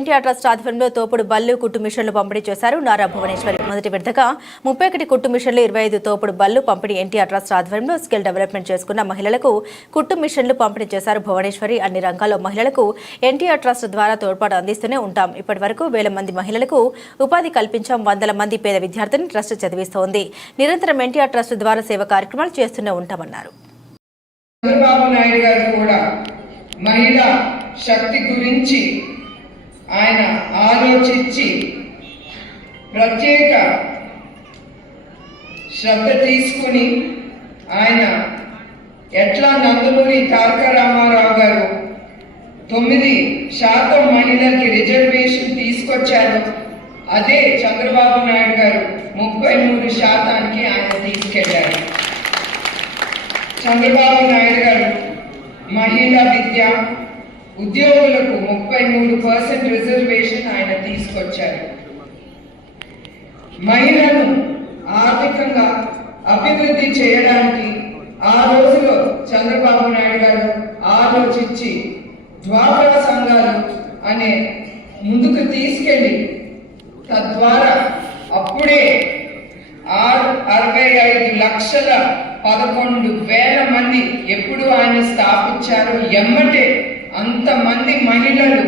NTR trust ఆధ్వర్యంలో తోపుడు బళ్ళు కుట్టు మిషన్లు పంపిణీ చేశారు నారా భువనేశ్వరి. మొదటి విడతగా 31 కుట్టు మిషన్లు 25 తోపుడు బళ్ళు పంపిణీ ఎన్టీఆర్ ట్రస్ట్ ఆధ్వర్యంలో స్కిల్ డెవలప్మెంట్ చేసుకున్న మహిళలకు కుట్టు మిషన్లు పంపిణీ చేశారు భువనేశ్వరి. అన్ని రంగాల్లో మహిళలకు ఎన్టీఆర్ ట్రస్ట్ ద్వారా తోడ్పాటు అందిస్తూనే ఉంటాం. ఇప్పటి వరకు 1000 మంది మహిళలకు ఉపాధి కల్పించాం. 100 మంది పేద విద్యార్థిని ట్రస్ట్ చదివిస్తోంది. నిరంతరం ఎన్టీఆర్ ట్రస్ట్ ద్వారా సేవా కార్యక్రమాలు చేస్తూనే ఉంటామన్నారు. చంద్రబాబు నాయుడు గారు కూడా మహిళా శక్తి గురించి ఆయన ఆలోచించి ప్రత్యేక శ్రద్ధ తీసుకుని ఆయన ఎట్లా నందమూరి తారక రామారావు గారు 9% మహిళలకి రిజర్వేషన్ తీసుకొచ్చారు. అదే చంద్రబాబు నాయుడు గారు 33%కి ఆయన తీసుకెళ్లారు. చంద్రబాబు నాయుడు గారు మహిళా విద్య ఉద్యోగులకు 33% రిజర్వేషన్ ఆయన తీసుకొచ్చారు. మహిళలను ఆర్థికంగా అభివృద్ధి చేయడానికి ఆ రోజులో చంద్రబాబు నాయుడు గారు ఆలోచించి డ్వాక్రా సంఘాలు అనే ముందుకు తీసుకెళ్లి తద్వారా అప్పుడే 65 లక్షల 11,000 మంది ఎప్పుడు ఆయన స్థాపించారు. ఎమ్మటే అంతమంది మహిళలు